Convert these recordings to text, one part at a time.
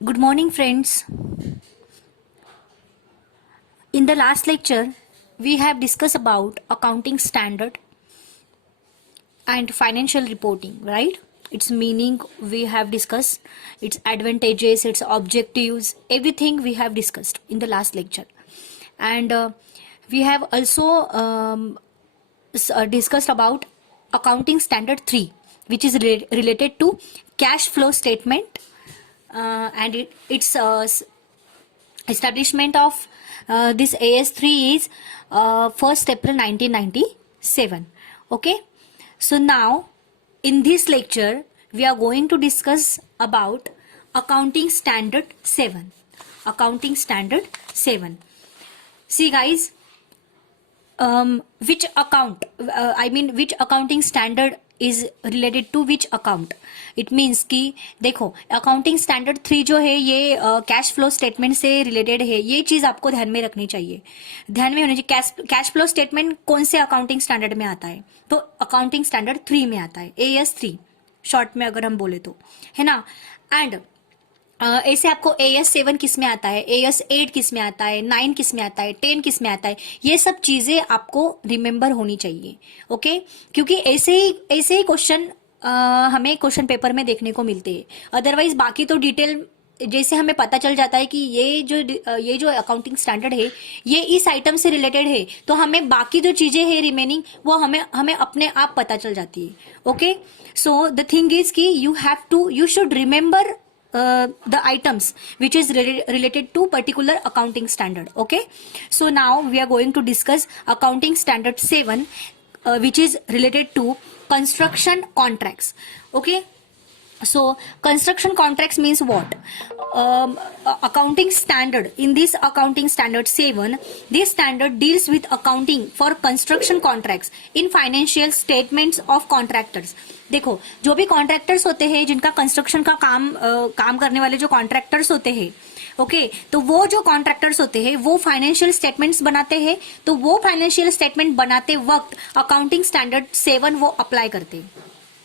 Good morning, friends. In the last lecture, we have discussed about accounting standard and financial reporting, right? Its meaning we have discussed, its advantages, its objectives, everything we have discussed in the last lecture. And we have also discussed about accounting standard 3, which is related to cash flow statement, and its establishment of this AS3 is 1st April 1997. Okay, so now in this lecture we are going to discuss about accounting standard 7. Accounting standard 7. See guys, which account, which accounting standard is related to which account. It means कि देखो, accounting standard 3 जो है ये cash flow statement से related है. ये चीज आपको ध्यान में रखनी चाहिए, ध्यान में होनी चाहिए. कैश फ्लो स्टेटमेंट कौन से अकाउंटिंग स्टैंडर्ड में आता है? तो अकाउंटिंग स्टैंडर्ड 3 में आता है, AS3 शॉर्ट में अगर हम बोले तो, है ना. एंड ऐसे आपको AS7 किस में आता है, AS8 किस में आता है, 9 किस में आता है, 10 किस में आता है, ये सब चीजें आपको रिमेंबर होनी चाहिए. ओके, क्योंकि ऐसे ही क्वेश्चन हमें क्वेश्चन पेपर में देखने को मिलते हैं. अदरवाइज बाकी तो डिटेल जैसे हमें पता चल जाता है कि ये जो अकाउंटिंग स्टैंडर्ड है ये इस आइटम से रिलेटेड है, तो हमें बाकी जो चीजें हैं रिमेनिंग वो हमें अपने आप पता चल जाती है. Okay, so the thing is कि you should remember the items which is related to particular accounting standard. Okay, so now we are going to discuss accounting standard 7, which is related to construction contracts. Okay, so construction contracts means what? Accounting standard, in this accounting standard 7, this standard deals with accounting for construction contracts in financial statements of contractors. देखो, जो भी contractors होते हैं, जिनका construction का काम करने वाले जो कॉन्ट्रैक्टर्स होते हैं, ओके, तो वो जो कॉन्ट्रैक्टर्स होते हैं वो फाइनेंशियल स्टेटमेंट्स बनाते हैं. तो वो फाइनेंशियल स्टेटमेंट बनाते वक्त अकाउंटिंग स्टैंडर्ड 7 वो अप्लाई करते हैं.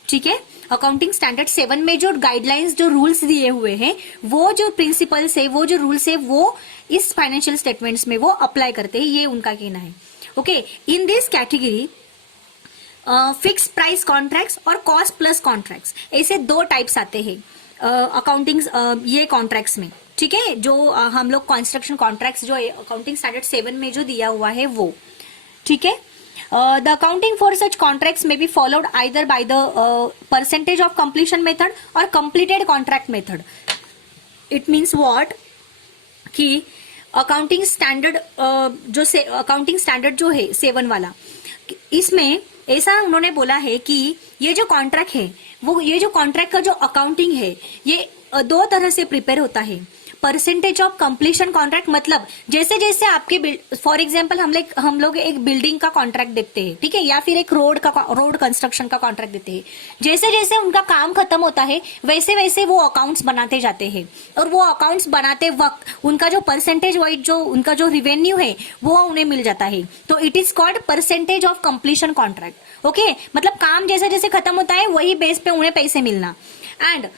ठीक है, अकाउंटिंग स्टैंडर्ड 7 में जो गाइडलाइंस, जो रूल्स दिए हुए हैं, वो जो प्रिंसिपल्स है, वो जो रूल्स है, वो इस फाइनेंशियल स्टेटमेंट्स में वो अप्लाई करते हैं, ये उनका कहना है. Okay, in this category fix price contracts और कॉस्ट प्लस कॉन्ट्रैक्ट्स, ऐसे दो टाइप्स आते हैं अकाउंटिंग ये कॉन्ट्रैक्ट्स में. ठीक है, जो हम लोग कंस्ट्रक्शन कॉन्ट्रैक्ट्स जो अकाउंटिंग स्टैंडर्ड 7 में जो दिया हुआ है वो. ठीक है, the accounting for such contracts may be followed either by the percentage of completion method or completed contract method. It means what कि अकाउंटिंग स्टैंडर्ड अकाउंटिंग स्टैंडर्ड जो है 7 वाला, इसमें ऐसा उन्होंने बोला है कि ये जो कॉन्ट्रैक्ट है वो, ये जो कॉन्ट्रैक्ट का जो अकाउंटिंग है ये दो तरह से प्रिपेयर होता है. परसेंटेज ऑफ कंप्लीशन कॉन्ट्रैक्ट, मतलब जैसे जैसे आपके फॉर एग्जांपल हम लोग एक बिल्डिंग का कॉन्ट्रैक्ट देखते हैं, ठीक है, या फिर एक रोड कंस्ट्रक्शन का कॉन्ट्रैक्ट देते हैं. जैसे जैसे उनका काम खत्म होता है वैसे वैसे वो अकाउंट्स बनाते जाते हैं, और वो अकाउंट्स बनाते वक्त उनका जो परसेंटेज वाइज जो उनका जो रिवेन्यू है वो उन्हें मिल जाता है. तो it is called percentage of completion contract. Okay, मतलब काम जैसे जैसे खत्म होता है वही बेस पे उन्हें पैसे मिलना. And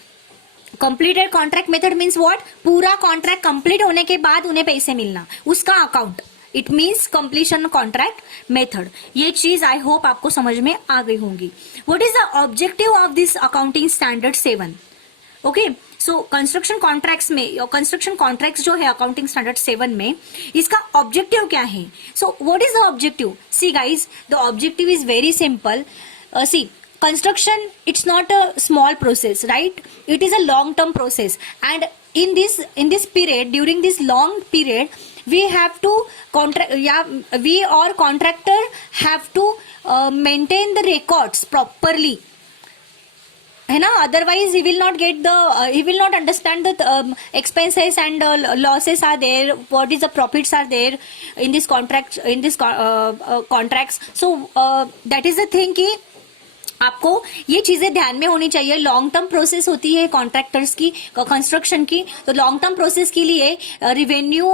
completed contract method means what? पूरा कॉन्ट्रैक्ट कंप्लीट होने के बाद उन्हें पैसे मिलना, उसका account. It means completion contract method. ये चीज आई होप आपको समझ में आ गई होंगी. What is the objective of this accounting standard 7? Okay, so construction contracts में, कंस्ट्रक्शन कॉन्ट्रैक्ट्स जो है अकाउंटिंग स्टैंडर्ड 7 में, इसका ऑब्जेक्टिव क्या है? So what is the objective? See guys, the objective is very simple. See, construction, it's not a small process, right? It is a long term process, and in this period, during this long period, we have to we or contractor have to maintain the records properly, है ना. Otherwise he will not understand the expenses and losses are there, what is the profits are there in this contracts. So that is the thing कि आपको ये चीजें ध्यान में होनी चाहिए. लॉन्ग टर्म प्रोसेस होती है कॉन्ट्रैक्टर्स की, कंस्ट्रक्शन की. तो लॉन्ग टर्म प्रोसेस के लिए रिवेन्यू,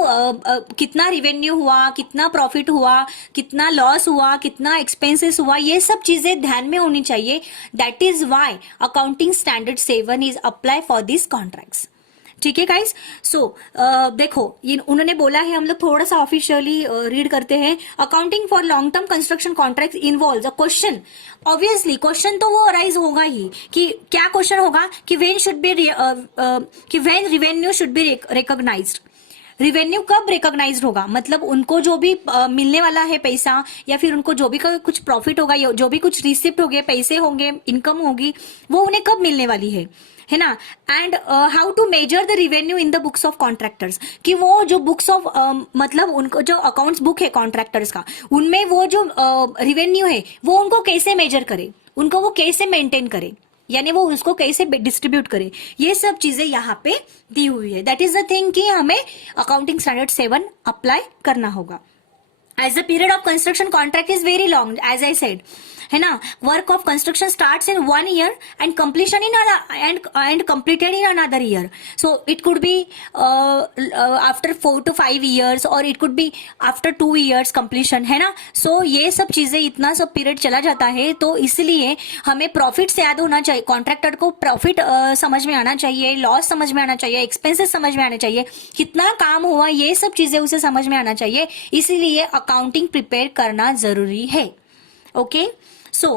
कितना रिवेन्यू हुआ, कितना प्रॉफिट हुआ, कितना लॉस हुआ, कितना एक्सपेंसेस हुआ, ये सब चीजें ध्यान में होनी चाहिए. That is why accounting standard 7 is apply for this contracts. ठीक है गाइस। सो देखो ये उन्होंने बोला है, हम लोग थोड़ा सा ऑफिशियली रीड करते हैं। Accounting for long term construction contract involves a question. Obviously question तो वो अराइज होगा ही कि क्या क्वेश्चन होगा कि व्हेन शुड बी कि when revenue should be recognised. Revenue कब रिकॉग्नाइज्ड होगा, मतलब उनको जो भी मिलने वाला है पैसा, या फिर उनको जो भी कुछ प्रॉफिट होगा, या जो भी कुछ रिसिप्ट होंगे, पैसे होंगे, इनकम होगी, वो उन्हें कब मिलने वाली है ना। And how to measure the revenue in the books of contractors, कि वो जो बुक्स ऑफ मतलब उनको जो अकाउंट्स बुक है कॉन्ट्रैक्टर्स का, उनमें वो जो रिवेन्यू है वो उनको कैसे मेजर करे, उनको वो कैसे मेंटेन करे, यानी वो उसको कैसे डिस्ट्रीब्यूट करे, ये सब चीजें यहाँ पे दी हुई है। दैट इज द थिंग कि हमें अकाउंटिंग स्टैंडर्ड 7 अप्लाई करना होगा। As the period of construction contract is very long, as I said, है ना। Work of construction starts in 1 year and completion in and completed in another year. So it could be after 4 to 5 years और it could be after 2 years completion, है ना। सो ये सब चीजें, इतना सब पीरियड चला जाता है, तो इसलिए हमें प्रॉफिट से याद होना चाहिए, कॉन्ट्रैक्टर को प्रॉफिट समझ में आना चाहिए, लॉस समझ में आना चाहिए, एक्सपेंसेस समझ में आने चाहिए, कितना काम हुआ, ये सब चीजें उसे समझ में आना चाहिए। इसीलिए अकाउंटिंग प्रिपेयर करना जरूरी है। ओके, सो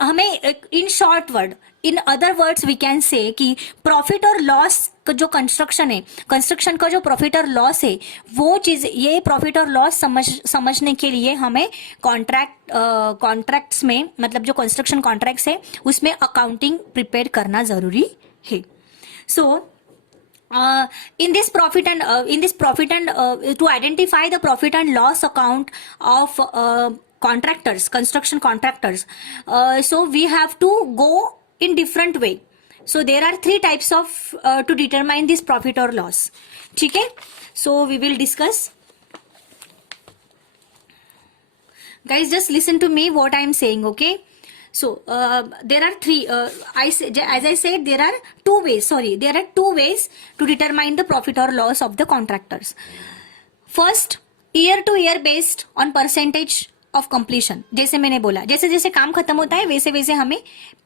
हमें in short word, in other words we can say कि प्रॉफिट और लॉस का जो कंस्ट्रक्शन है, कंस्ट्रक्शन का जो प्रॉफिट और लॉस है, वो चीज, ये प्रॉफिट और लॉस समझने के लिए हमें कॉन्ट्रैक्ट्स में, मतलब जो कंस्ट्रक्शन कॉन्ट्रैक्ट्स है उसमें अकाउंटिंग प्रिपेयर करना जरूरी है। सो in this profit and to identify the profit and loss account of contractors, construction contractors, so we have to go in different way. So there are 3 types of to determine this profit or loss. ठीक है, so we will discuss. Guys, just listen to me what I am saying, okay? So there are 3 as I said, there are 2 ways, there are 2 ways to determine the profit or loss of the contractors. First, year to year based on percentage of completion. जैसे मैंने बोला, जैसे जैसे काम खत्म होता है वैसे वैसे हमें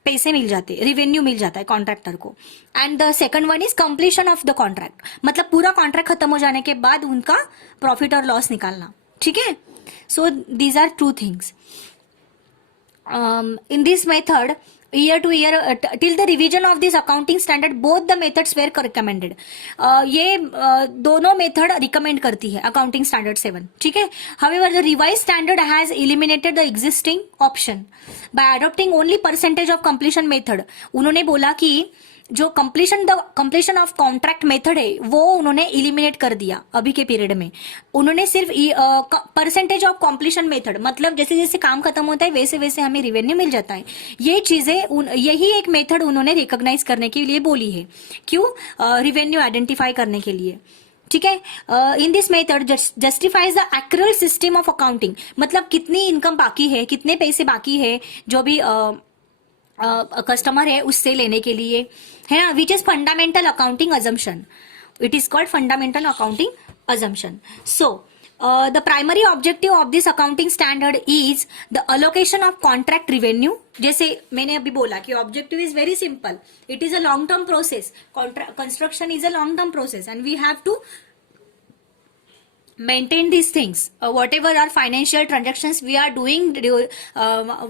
पैसे मिल जाते हैं, रिवेन्यू मिल जाता है कॉन्ट्रैक्टर को। And the second one is completion of the contract, मतलब पूरा कॉन्ट्रैक्ट खत्म हो जाने के बाद उनका प्रॉफिट और लॉस निकालना। ठीक है, so these are 2 things. In this method, year to year till the revision of this accounting standard, both the methods were recommended. ये दोनों मेथड रिकमेंड करती है अकाउंटिंग स्टैंडर्ड 7. ठीक है, however the revised standard has eliminated the existing option by adopting only percentage of completion method. उन्होंने बोला कि जो कंप्लीशन ऑफ कॉन्ट्रैक्ट मेथड है वो उन्होंने इलिमिनेट कर दिया अभी के पीरियड में. उन्होंने सिर्फ परसेंटेज ऑफ कंप्लीशन मेथड, मतलब जैसे जैसे काम खत्म होता है वैसे वैसे हमें रिवेन्यू मिल जाता है, ये चीजें यही एक मेथड उन्होंने रिकॉग्नाइज करने के लिए बोली है. क्यों? रिवेन्यू आइडेंटिफाई करने के लिए. ठीक है, in this method justifies the accurate system of accounting, मतलब कितनी इनकम बाकी है, कितने पैसे बाकी है जो भी कस्टमर है उससे लेने के लिए, है ना, which is fundamental accounting assumption. It is called fundamental accounting assumption. So the primary objective of this accounting standard is the allocation of contract revenue. जैसे मैंने अभी बोला कि objective is very simple, it is a long term process, construction is a long term process and we have to maintain these things, whatever our financial transactions we are doing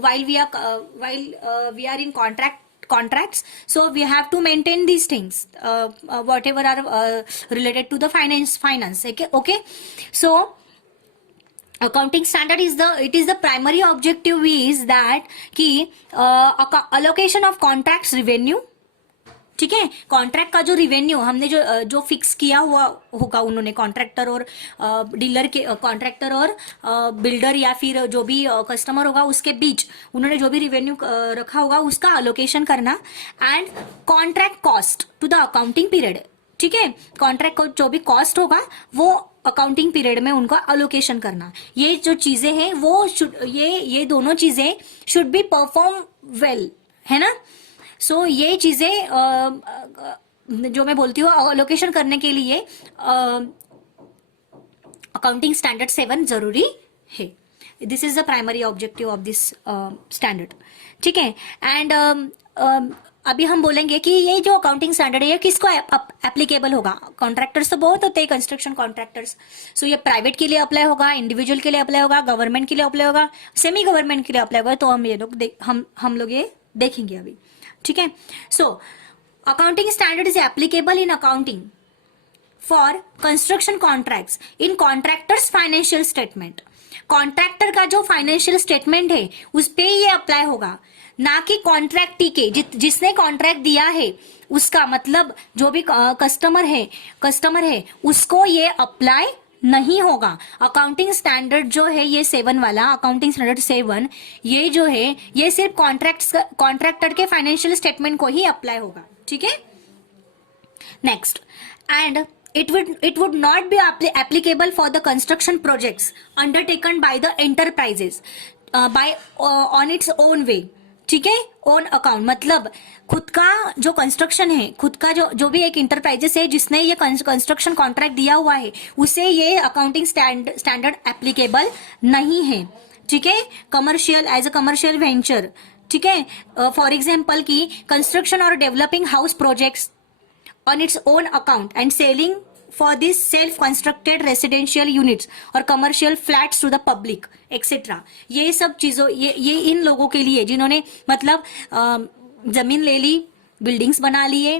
while we are in contracts, so we have to maintain these things, whatever are related to the finance. Okay, so accounting standard is the primary objective is that ki allocation of contracts revenue. ठीक है, contract का जो revenue हमने जो fix किया हुआ होगा उन्होंने, कॉन्ट्रैक्टर और डीलर के, कॉन्ट्रैक्टर और बिल्डर या फिर जो भी कस्टमर होगा उसके बीच उन्होंने जो भी रिवेन्यू रखा होगा उसका अलोकेशन करना. And contract cost to the accounting period. ठीक है, कॉन्ट्रैक्ट जो भी कॉस्ट होगा वो अकाउंटिंग पीरियड में उनका अलोकेशन करना. ये जो चीजें हैं वो ये दोनों चीजें शुड बी परफॉर्म वेल, है ना. सो ये चीजें जो मैं बोलती हूँ अलोकेशन करने के लिए अकाउंटिंग स्टैंडर्ड 7 जरूरी है. This is the primary objective of this standard. ठीक है, एंड अभी हम बोलेंगे कि ये जो अकाउंटिंग स्टैंडर्ड है ये किसको एप्लीकेबल होगा। कॉन्ट्रैक्टर्स तो बहुत होते हैं, कंस्ट्रक्शन कॉन्ट्रैक्टर्स। सो ये प्राइवेट के लिए अप्लाई होगा, इंडिविजुअल के लिए अप्लाई होगा, गवर्नमेंट के लिए अप्लाई होगा, सेमी गवर्नमेंट के लिए अप्लाई होगा। तो हम ये लोग हम लोग ये देखेंगे अभी, ठीक है। So accounting standard is applicable in accounting for construction contracts in contractors financial statement. Contractor का जो फाइनेंशियल स्टेटमेंट है उस पे ये अप्लाई होगा, ना कि कॉन्ट्रैक्टी के जिसने कॉन्ट्रैक्ट दिया है उसका, मतलब जो भी कस्टमर है उसको ये अप्लाई नहीं होगा। अकाउंटिंग स्टैंडर्ड जो है ये 7 वाला, अकाउंटिंग स्टैंडर्ड 7, ये जो है ये सिर्फ कॉन्ट्रैक्टर के फाइनेंशियल स्टेटमेंट को ही अप्लाई होगा, ठीक है। Next, and it would not be applicable for the construction projects undertaken by the enterprises on its own way, ठीक है, ओन अकाउंट। मतलब खुद का जो कंस्ट्रक्शन है, खुद का जो भी एक इंटरप्राइजेस है जिसने ये कंस्ट्रक्शन कॉन्ट्रैक्ट दिया हुआ है, उसे ये अकाउंटिंग स्टैंडर्ड एप्लीकेबल नहीं है, ठीक है। Commercial, as a commercial venture, ठीक है। फॉर एग्जाम्पल की कंस्ट्रक्शन और developing house projects on its own account and selling for these self-constructed residential units और commercial flats to the public etc. ये सब चीजों ये इन लोगों के लिए जिन्होंने मतलब जमीन ले ली, बिल्डिंग्स बना लिए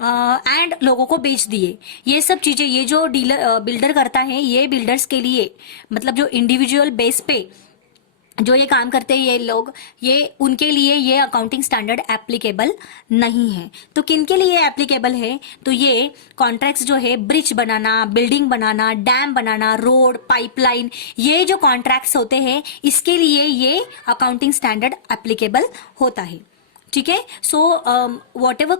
एंड लोगों को बेच दिए, ये सब चीजें ये जो बिल्डर करता है, ये बिल्डर्स के लिए, मतलब जो इंडिविजुअल बेस पे जो ये काम करते हैं ये लोग, ये उनके लिए ये अकाउंटिंग स्टैंडर्ड एप्लीकेबल नहीं है। तो किन के लिए एप्लीकेबल है? तो ये कॉन्ट्रैक्ट्स जो है ब्रिज बनाना, बिल्डिंग बनाना, डैम बनाना, रोड, पाइपलाइन, ये जो कॉन्ट्रैक्ट्स होते हैं इसके लिए ये अकाउंटिंग स्टैंडर्ड एप्लीकेबल होता है, ठीक है। सो वॉट एवर,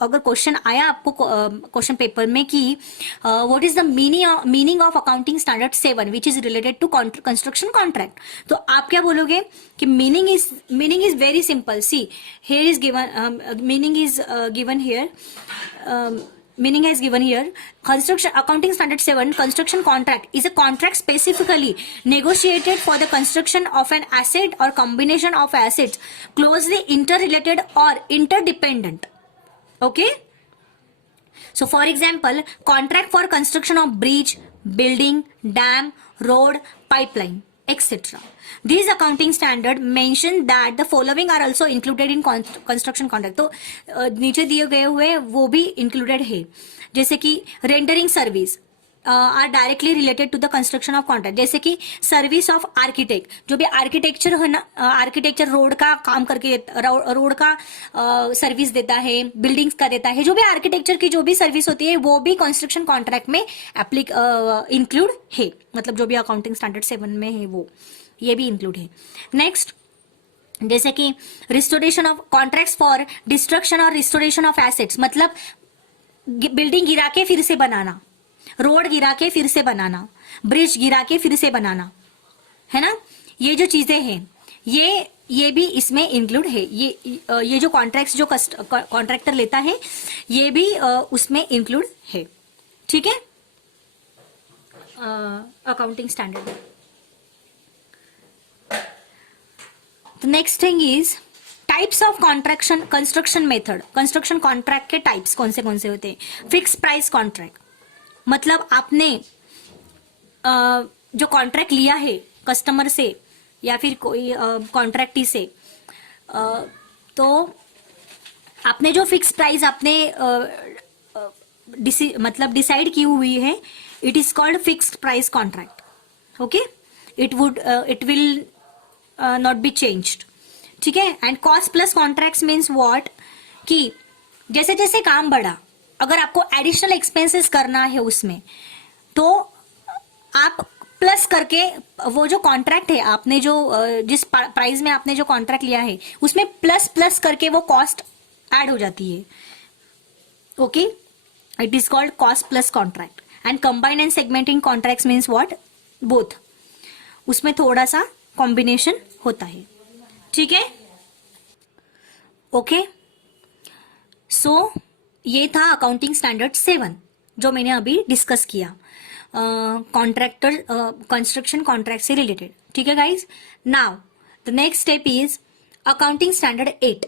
अगर क्वेश्चन आया आपको क्वेश्चन पेपर में कि what is the meaning of accounting standard 7 which is related to construction contract, तो आप क्या बोलोगे कि meaning is very simple. See here is given, meaning is given here. Construction accounting standard 7 construction contract is a contract specifically negotiated for the construction of an asset or combination of assets closely interrelated or interdependent, okay. So for example, contract for construction of bridge, building, dam, road, pipeline, etc. These accounting standard mention that the following are also included in construction contract. तो नीचे दिए गए हुए वो भी included है, जैसे कि rendering service are directly related to the construction of contract, जैसे कि सर्विस ऑफ आर्किटेक्ट, जो भी आर्किटेक्चर है ना, आर्किटेक्चर रोड का काम करके रोड का सर्विस देता है, बिल्डिंग्स का देता है, जो भी आर्किटेक्चर की जो भी सर्विस होती है वो भी कंस्ट्रक्शन कॉन्ट्रैक्ट में इंक्लूड है, मतलब जो भी अकाउंटिंग स्टैंडर्ड 7 में है वो ये भी इंक्लूड है। नेक्स्ट, जैसे कि restoration of contracts for destruction और रिस्टोरेशन ऑफ एसेट्स, मतलब बिल्डिंग गिरा के फिर से बनाना, रोड गिरा के फिर से बनाना, ब्रिज गिरा के फिर से बनाना, है ना, ये जो चीजें हैं ये भी इसमें इंक्लूड है। ये जो कॉन्ट्रैक्ट्स जो कॉन्ट्रैक्टर लेता है ये भी उसमें इंक्लूड है, ठीक है, accounting standard. The next thing is types of construction method. Construction contract के टाइप्स कौन से होते हैं? फिक्स प्राइस कॉन्ट्रैक्ट, मतलब आपने जो कॉन्ट्रैक्ट लिया है कस्टमर से या फिर कोई कॉन्ट्रैक्टी से, तो आपने जो फिक्स प्राइस आपने मतलब डिसाइड की हुई है, it is called fixed price contract, okay. It will not be changed, ठीक है। And cost plus contracts means what, कि जैसे जैसे काम बढ़ा, अगर आपको एडिशनल एक्सपेंसेस करना है उसमें, तो आप प्लस करके वो जो कॉन्ट्रैक्ट है आपने जो जिस प्राइस में आपने जो कॉन्ट्रैक्ट लिया है उसमें प्लस करके वो कॉस्ट ऐड हो जाती है, okay. It is called cost plus contract. And combine and segmenting contracts means what, both, उसमें थोड़ा सा कॉम्बिनेशन होता है, ठीक है, ओके। सो ये था अकाउंटिंग स्टैंडर्ड 7 जो मैंने अभी डिस्कस किया, कॉन्ट्रैक्टर कंस्ट्रक्शन कॉन्ट्रैक्ट से रिलेटेड, ठीक है guys. Now the next step is accounting standard 8,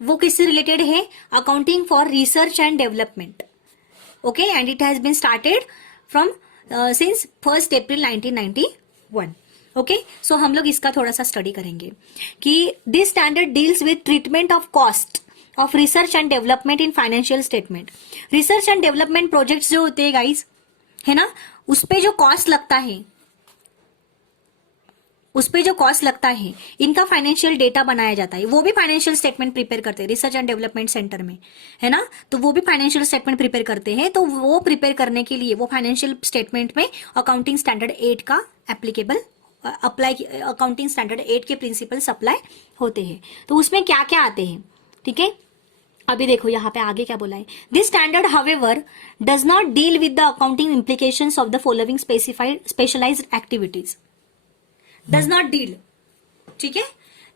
वो किससे रिलेटेड है? Accounting for research and development. Okay, and it has been started from since 1 April 1991. Okay, so हम लोग इसका थोड़ा सा स्टडी करेंगे कि this standard deals with treatment of cost of research and development in financial statement. Research and development projects जो होते हैं गाइज, है ना, उस पे जो कॉस्ट लगता है, उस पे जो कॉस्ट लगता है, इनका फाइनेंशियल डेटा बनाया जाता है. वो भी फाइनेंशियल स्टेटमेंट प्रिपेयर करते हैं रिसर्च एंड डेवलपमेंट सेंटर में, है ना. तो वो भी फाइनेंशियल स्टेटमेंट प्रिपेयर करते हैं. तो वो प्रिपेयर करने के लिए वो फाइनेंशियल स्टेटमेंट में अकाउंटिंग स्टैंडर्ड 8 का एप्लीकेबल अप्लाई, अकाउंटिंग स्टैंडर्ड 8 के प्रिंसिपल्स अप्लाई होते हैं. तो उसमें क्या क्या आते हैं, ठीक है. अभी देखो यहाँ पे आगे क्या बोला है. This standard however does not deal with the accounting implications of the following specified specialised activities. Does not deal, ठीक है.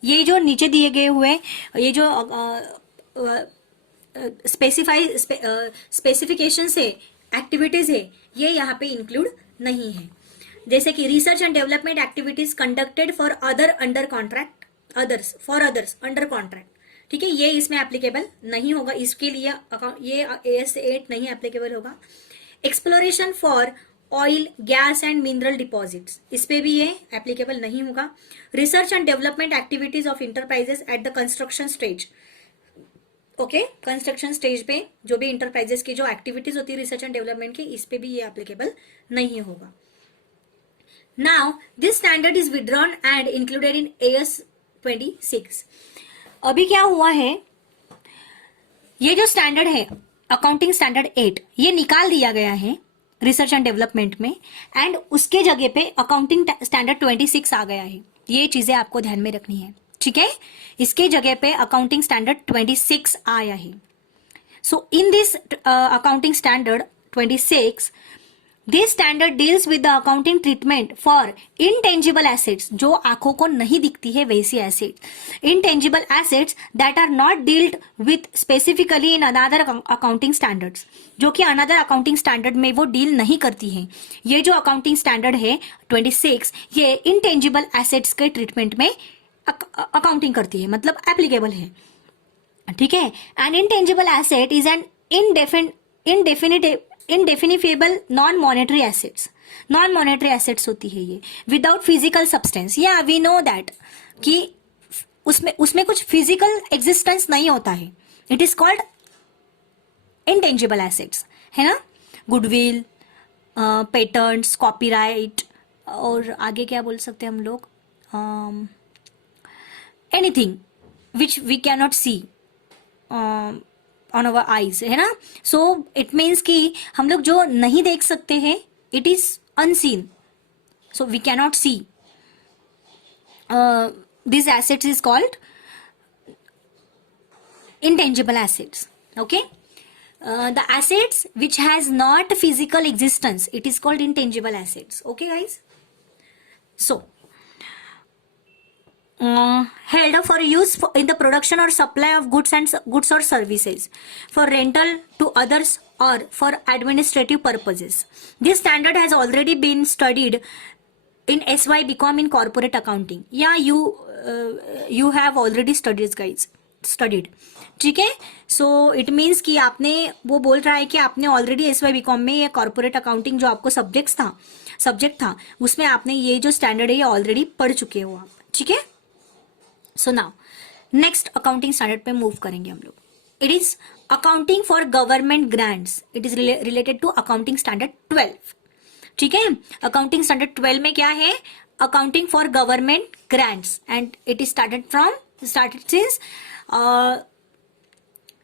ये जो नीचे दिए गए हुए ये जो स्पेसिफिकेशन है, एक्टिविटीज है, ये यहाँ पे इंक्लूड नहीं है. जैसे कि research and development activities conducted for other under contract, others for others under contract, ठीक है, ये इसमें एप्लीकेबल नहीं होगा. इसके लिए ये AS 8 नहीं एप्लीकेबल होगा. Exploration for oil, gas and mineral deposits, इस पे भी ये एप्लीकेबल नहीं होगा. Research and development activities of enterprises at the construction stage. Okay, construction stage पे जो भी इंटरप्राइजेस की जो एक्टिविटीज होती है रिसर्च एंड डेवलपमेंट की, इस पे भी ये एप्लीकेबल नहीं होगा. Now this standard is withdrawn and included in AS 26. अभी क्या हुआ है, ये जो स्टैंडर्ड है अकाउंटिंग स्टैंडर्ड 8, ये निकाल दिया गया है रिसर्च एंड डेवलपमेंट में, एंड उसके जगह पे अकाउंटिंग स्टैंडर्ड 26 आ गया है. ये चीजें आपको ध्यान में रखनी है, ठीक है. इसके जगह पे अकाउंटिंग स्टैंडर्ड 26 आया है. So in this accounting standard 26, this standard deals with the accounting treatment for intangible assets, जो आंखों को नहीं दिखती है वैसी assets, intangible assets that are not dealt with specifically in another accounting standards, जो कि अनदर अकाउंटिंग स्टैंडर्ड में वो डील नहीं करती है. ये जो अकाउंटिंग स्टैंडर्ड है 26, ये इनटेंजिबल एसेट्स के ट्रीटमेंट में अकाउंटिंग करती है, मतलब एप्लीकेबल है, ठीक है. An intangible asset is an identifiable non monetary assets. Non monetary assets होती है ये, विदाउट फिजिकल सब्सटेंस. या वी नो दैट कि उसमें कुछ फिजिकल एग्जिस्टेंस नहीं होता है. It is called intangible assets, है ना. गुडविल, पेटेंट्स, कॉपीराइट, और आगे क्या बोल सकते हैं हम लोग, anything which we cannot see on our eyes, है ना. सो इट मीन्स कि हम लोग जो नहीं देख सकते हैं, it is unseen, so we cannot see. This assets is called intangible assets. Okay, the assets which has not physical existence, it is called intangible assets. Okay guys, so held for use in the production or supply of goods or services, for rental to others, or for administrative purposes. This standard has already been studied in SY BCom in corporate accounting. Yeah, you have already studied guys, studied, ठीक है. So it means कि आपने, वो बोल रहा है कि आपने ऑलरेडी SY BCom में ये कॉर्पोरेट अकाउंटिंग जो आपको सब्जेक्ट था उसमें आपने ये जो स्टैंडर्ड है ये ऑलरेडी पढ़ चुके हो आप, ठीक है. So now next accounting standard पे मूव करेंगे हम लोग. It is accounting for government grants. It is related to accounting standard 12, ठीक है. अकाउंटिंग स्टैंडर्ड 12 में क्या है, accounting for government grants, and it is started since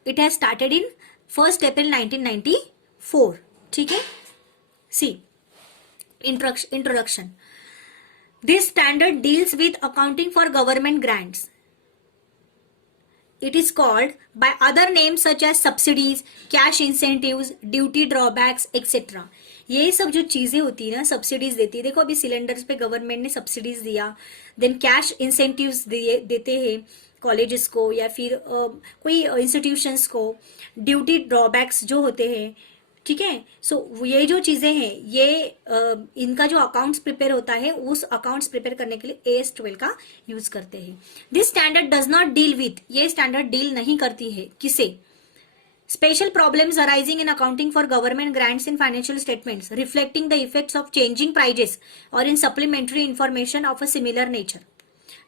it has started in 1st April 1994, ठीक है. See, introduction. This standard deals with accounting for government grants. It is called by other names such as subsidies, cash incentives, duty drawbacks, etc. ये सब जो चीजें होती है ना, subsidies देती है. देखो अभी सिलेंडर्स पे गवर्नमेंट ने सब्सिडीज दिया, देन कैश इंसेंटिव्स देते हैं कॉलेजेस को या फिर कोई इंस्टीट्यूशंस को. ड्यूटी ड्रॉबैक्स जो होते हैं, ठीक है। सो ये जो चीजें हैं ये इनका जो अकाउंट्स प्रिपेयर होता है उस अकाउंट्स प्रिपेयर करने के लिए AS12 का यूज करते हैं। This standard does not deal with, ये स्टैंडर्ड डील नहीं करती है किसे, special problems arising in accounting for government grants in financial statements reflecting the effects of changing prices or in supplementary information of a similar nature।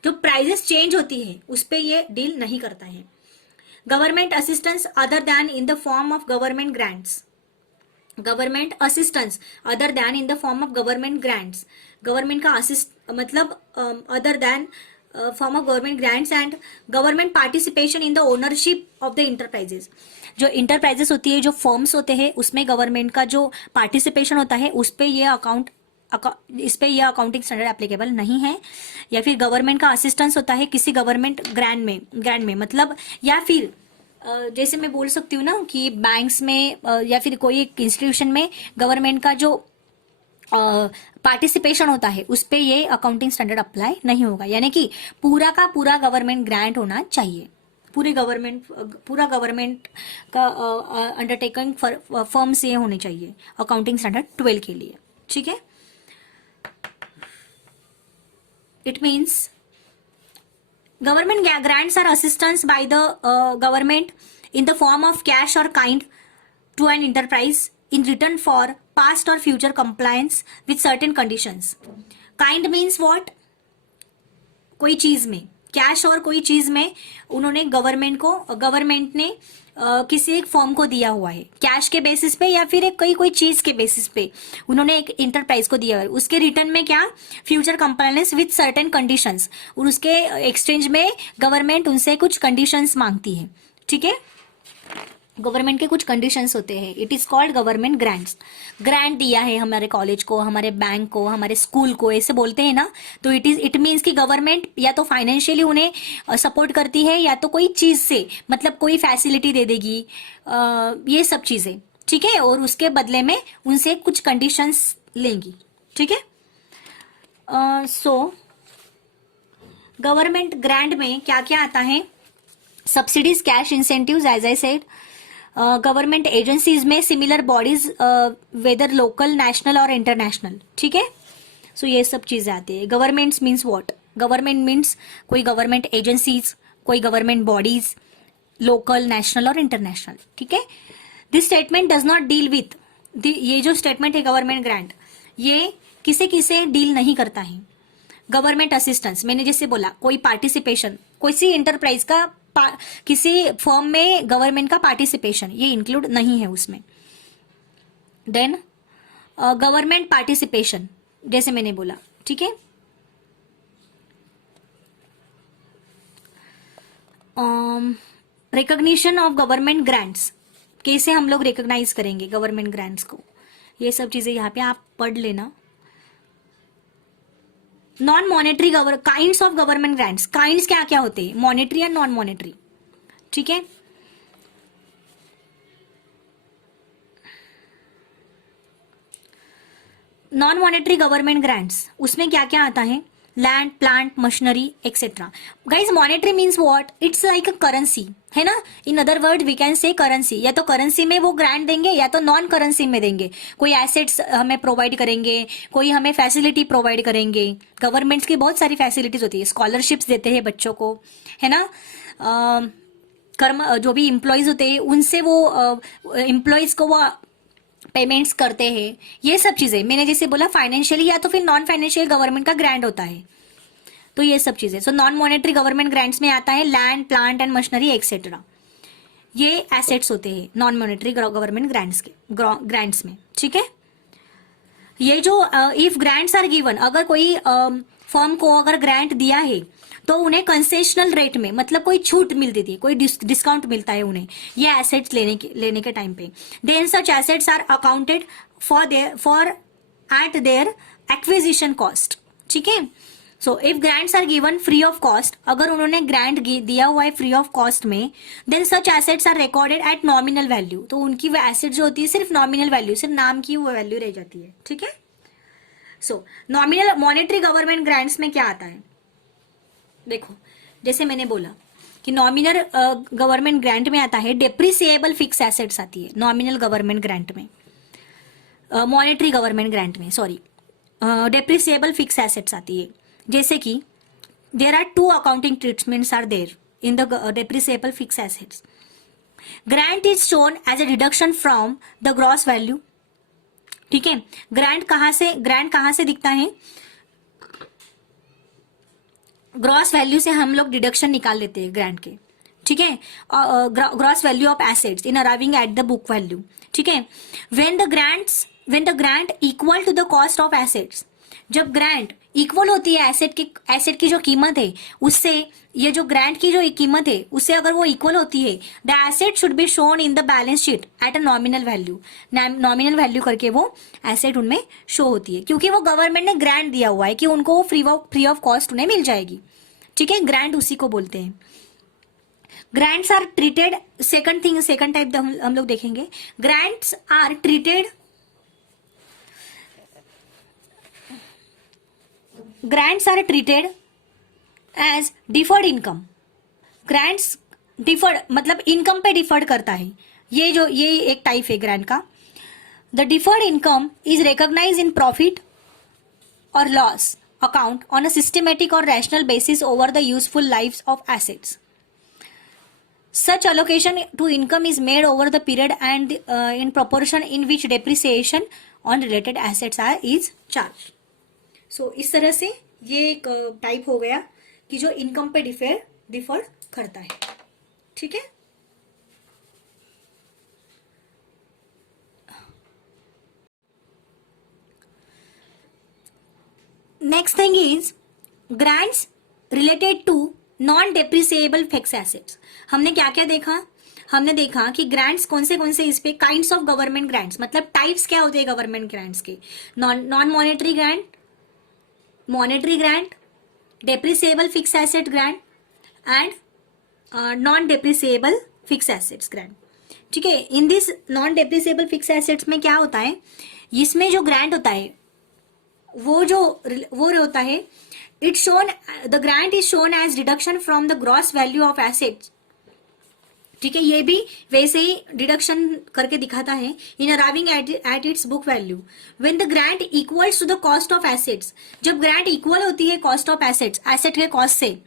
जो prices change होती है उस पे ये डील नहीं करता है। Government assistance other then in the form of government grants, government assistance other then in the form of government grants, government का असिस्ट मतलब other than form of government grants and government participation in the ownership of the enterprises. जो enterprises होती है, जो firms होते हैं, उसमें government का जो पार्टिसिपेशन होता है उस पे ये इस पे ये अकाउंटिंग स्टैंडर्ड एप्लीकेबल नहीं है। या फिर गवर्नमेंट का असिस्टेंस होता है किसी गवर्नमेंट ग्रांट में मतलब, या फिर जैसे मैं बोल सकती हूँ ना कि बैंक्स में या फिर कोई एक इंस्टीट्यूशन में गवर्नमेंट का जो पार्टिसिपेशन होता है उस पे ये अकाउंटिंग स्टैंडर्ड अप्लाई नहीं होगा। यानी कि पूरा का पूरा गवर्नमेंट ग्रांट होना चाहिए, पूरा गवर्नमेंट का अंडरटेकिंग फर्म्स ये होने चाहिए अकाउंटिंग स्टैंडर्ड 12 के लिए। ठीक है, it means government grants are assistance by the government in the form of cash or kind to an enterprise in return for past or future compliance with certain conditions। kind means what, कोई चीज में cash और कोई चीज में उन्होंने government ने किसी एक फर्म को दिया हुआ है कैश के बेसिस पे या फिर एक कोई चीज के बेसिस पे उन्होंने एक इंटरप्राइज को दिया हुआ है, उसके रिटर्न में क्या, future compliance with certain conditions, और उसके एक्सचेंज में गवर्नमेंट उनसे कुछ कंडीशंस मांगती है। ठीक है, गवर्नमेंट के कुछ कंडीशंस होते हैं, it is called government grants. Grant दिया है हमारे कॉलेज को, हमारे बैंक को, हमारे स्कूल को, ऐसे बोलते हैं ना, तो इट मीन्स कि गवर्नमेंट या तो फाइनेंशियली उन्हें सपोर्ट करती है या तो कोई चीज से मतलब कोई फैसिलिटी दे देगी, ये सब चीजें। ठीक है, और उसके बदले में उनसे कुछ कंडीशंस लेंगी। ठीक है, सो गवर्नमेंट ग्रांट में क्या क्या आता है, subsidies, cash incentives, as I said, government agencies में similar bodies whether local, national और इंटरनेशनल। ठीक है, सो ये सब चीजें आती है। Governments means what, government means कोई गवर्नमेंट एजेंसीज, कोई गवर्नमेंट बॉडीज, लोकल, नेशनल और इंटरनेशनल। ठीक है, this statement does not deal with, ये जो स्टेटमेंट है गवर्नमेंट ग्रांट, ये किसे किसे डील नहीं करता है। गवर्नमेंट असिस्टेंस, मैंने जैसे बोला कोई पार्टिसिपेशन, किसी इंटरप्राइज का किसी फर्म में गवर्नमेंट का पार्टिसिपेशन, ये इंक्लूड नहीं है उसमें। देन गवर्नमेंट पार्टिसिपेशन जैसे मैंने बोला। ठीक है, रिकॉग्निशन ऑफ गवर्नमेंट ग्रांट्स, कैसे हम लोग रिकॉग्नाइज करेंगे गवर्नमेंट ग्रांट्स को, ये सब चीजें यहाँ पे आप पढ़ लेना। Non monetary kinds of government grants, kinds क्या क्या होते हैं, मॉनेटरी एंड नॉन मॉनेटरी। ठीक है, नॉन मॉनेटरी गवर्नमेंट ग्रांट्स, उसमें क्या क्या आता है, land, plant, machinery etcetera. Guys monetary means what, it's like a currency, है ना, in other word we can say currency. या तो करेंसी में वो ग्रांट देंगे या तो नॉन करेंसी में देंगे, कोई एसेट्स हमें प्रोवाइड करेंगे, कोई हमें फैसिलिटी प्रोवाइड करेंगे। गवर्नमेंट्स की बहुत सारी फैसिलिटीज होती है, स्कॉलरशिप्स देते हैं बच्चों को, है ना, जो भी इम्प्लॉयज होते हैं उनसे वो इम्प्लॉयज को वो पेमेंट्स करते हैं। ये सब चीजें मैंने जैसे बोला फाइनेंशियली या तो फिर नॉन फाइनेंशियल गवर्नमेंट का ग्रांट होता है, तो ये सब चीजें। So non monetary government grants में आता है land, plant and machinery etcetera, ये एसेट्स होते हैं नॉन मॉनेटरी गवर्नमेंट ग्रांट्स में। ठीक है, ये जो इफ ग्रांट्स आर गिवन, अगर कोई फर्म को अगर ग्रांट दिया है तो उन्हें कंसेशनल रेट में मतलब कोई छूट मिलती थी, कोई डिस्काउंट मिलता है उन्हें ये एसेट्स लेने के टाइम पे। Then such assets are accounted for at their acquisition cost. ठीक है, so if grants are given free of cost, अगर उन्होंने ग्रांट दिया हुआ है फ्री ऑफ कॉस्ट में, then such assets are recorded at nominal value, तो उनकी वो एसेट जो होती है सिर्फ नॉमिनल वैल्यू, सिर्फ नाम की वो वैल्यू रह जाती है। ठीक है, सो नॉमिनल मॉनेटरी गवर्नमेंट ग्रांट्स में क्या आता है, देखो जैसे मैंने बोला कि नॉमिनल गवर्नमेंट ग्रांट में आता है डेप्रिसिएबल फिक्स एसेट्स आती है नॉमिनल गवर्नमेंट ग्रांट में। मॉनेटरी गवर्नमेंट ग्रांट में, सॉरी, डेप्रिसिएबल फिक्स एसेट्स आती है। जैसे कि there are two accounting treatments are there in the depreciable fix assets. Grant is shown as a deduction from the gross value. ठीक है, grant कहाँ से दिखता है? ग्रॉस वैल्यू से हम लोग डिडक्शन निकाल लेते हैं ग्रांट के। ठीक है, gross value of assets in arriving at the book value. ठीक है, when the grant equal to the cost of assets, जब ग्रांट इक्वल होती है एसेट की जो कीमत है उससे, ये जो ग्रांट की जो कीमत है उससे अगर वो इक्वल होती है, the asset should be shown in the balance sheet at a nominal value. Nominal value करके वो एसेट उनमें शो होती है, क्योंकि वो गवर्नमेंट ने ग्रांट दिया हुआ है कि उनको वो फ्री ऑफ कॉस्ट उन्हें मिल जाएगी। ठीक है, ग्रांट उसी को बोलते हैं। Grants are treated, second type हम लोग देखेंगे। Grants are treated as deferred income. Grants deferred मतलब इनकम पे डिफर्ड करता है। ये एक टाइप है ग्रांट का। The deferred income is recognise in profit और loss account on a systematic or rational basis over the useful lives of assets. Such allocation to income is made over the period and in proportion in which depreciation on related assets is charged. So इस तरह से ये एक type हो गया कि जो income पे डिफर करता है। ठीक है, next thing is grants related to non depreciable fix assets. हमने क्या क्या देखा? हमने देखा कि ग्रांट्स कौन से इस पे काइंड्स ऑफ गवर्नमेंट ग्रांट्स, मतलब टाइप्स क्या होते हैं गवर्नमेंट ग्रांट्स के। Non monetary grant, monetary grant, depreciable fix asset grant and non depreciable fix assets grant. ठीक है, in this non depreciable fix assets में क्या होता है, इसमें जो ग्रांट होता है वो होता है, it's shown, the grant is shown as deduction from the gross value of assets. ठीक है, ये भी वैसे ही डिडक्शन करके दिखाता है in arriving at its book value when the grant equals to the cost of assets. जब ग्रांट इक्वल होती है कॉस्ट ऑफ एसेट्स, एसेट के कॉस्ट से,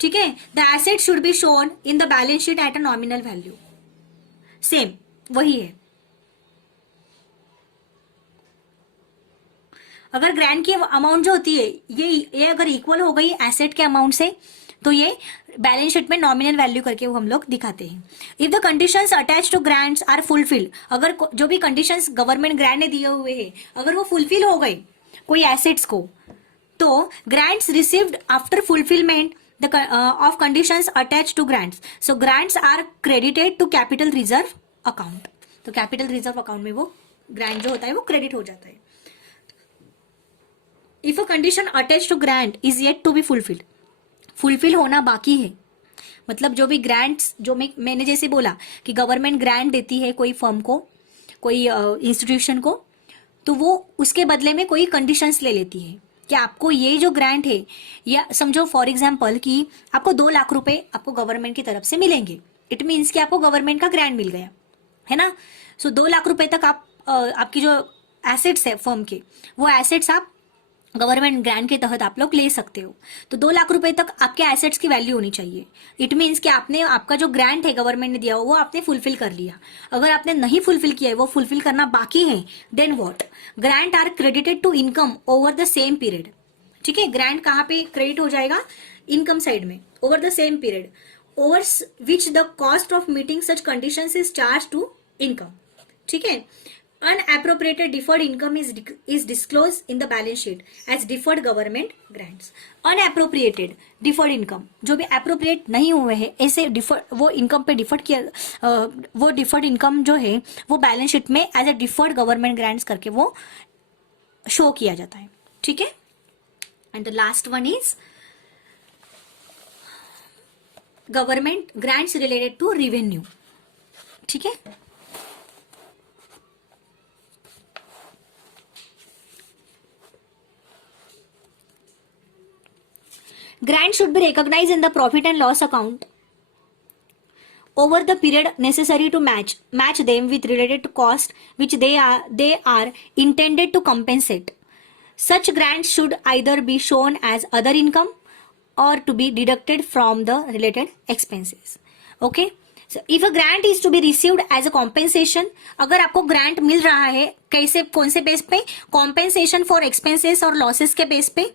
ठीक है, the asset should be shown in the balance sheet at a nominal value. Same वही है। अगर ग्रांट की अमाउंट जो होती है ये अगर इक्वल हो गई एसेट के अमाउंट से, तो ये बैलेंस शीट में नॉमिनल वैल्यू करके वो हम लोग दिखाते हैं। If the conditions attach to grants are fulfilled, अगर जो भी कंडीशंस गवर्नमेंट ग्रांट ने दिए हुए हैं अगर वो फुलफिल हो गए कोई एसेट्स को, तो grants received after fulfilment of conditions attach to grants, so grants are credited to capital reserve account. तो कैपिटल रिजर्व अकाउंट में वो ग्रांट जो होता है वो क्रेडिट हो जाता है। If a condition attach to grant is yet to be fulfilled, fulfil होना बाकी है, मतलब जो भी ग्रांट्स, जो मैंने जैसे बोला कि गवर्नमेंट ग्रांट देती है कोई फर्म को, कोई इंस्टीट्यूशन को, तो वो उसके बदले में कोई कंडीशंस ले लेती है कि आपको ये जो ग्रांट है, या समझो फॉर एग्जांपल कि आपको 2 लाख रुपए आपको गवर्नमेंट की तरफ से मिलेंगे। इट मीन्स कि आपको गवर्नमेंट का ग्रांट मिल गया है ना। सो 2 लाख रुपए तक आप आपकी जो एसेट्स है फर्म के, वो एसेट्स आप गवर्नमेंट ग्रांट के तहत आप लोग ले सकते हो। तो 2 लाख रुपए तक आपके एसेट्स की वैल्यू होनी चाहिए। इट मीन्स कि आपने, आपका जो ग्रांट है गवर्नमेंट ने दिया हुआ वो आपने फुलफिल कर लिया। अगर आपने नहीं फुलफिल किया है, वो फुलफिल करना बाकी है, then what, grant are credited to income over the same period. ठीक है, ग्रांट कहाँ पे क्रेडिट हो जाएगा? इनकम साइड में, over the same period over which the cost of meeting such conditions is charge to income. ठीक है, unappropriated deferred income is disclosed in the balance sheet as deferred government grants. Unappropriated deferred income, जो भी appropriate नहीं हुए हैं ऐसे वो income पे डिफर्ड किया, वो डिफर्ड इनकम जो है वो बैलेंस शीट में as a deferred government grants करके वो शो किया जाता है। ठीक है, and the last one is government grants related to revenue. ठीक है, grant should be recognized in the profit and loss account over the period necessary to match them with related cost which they are intended to compensate. Such grants should either be shown as other income or to be deducted from the related expenses. Okay, so if a grant is to be received as a compensation, अगर आपको grant मिल रहा है कैसे, कौन से base पे, compensation for expenses और losses के बेस पे,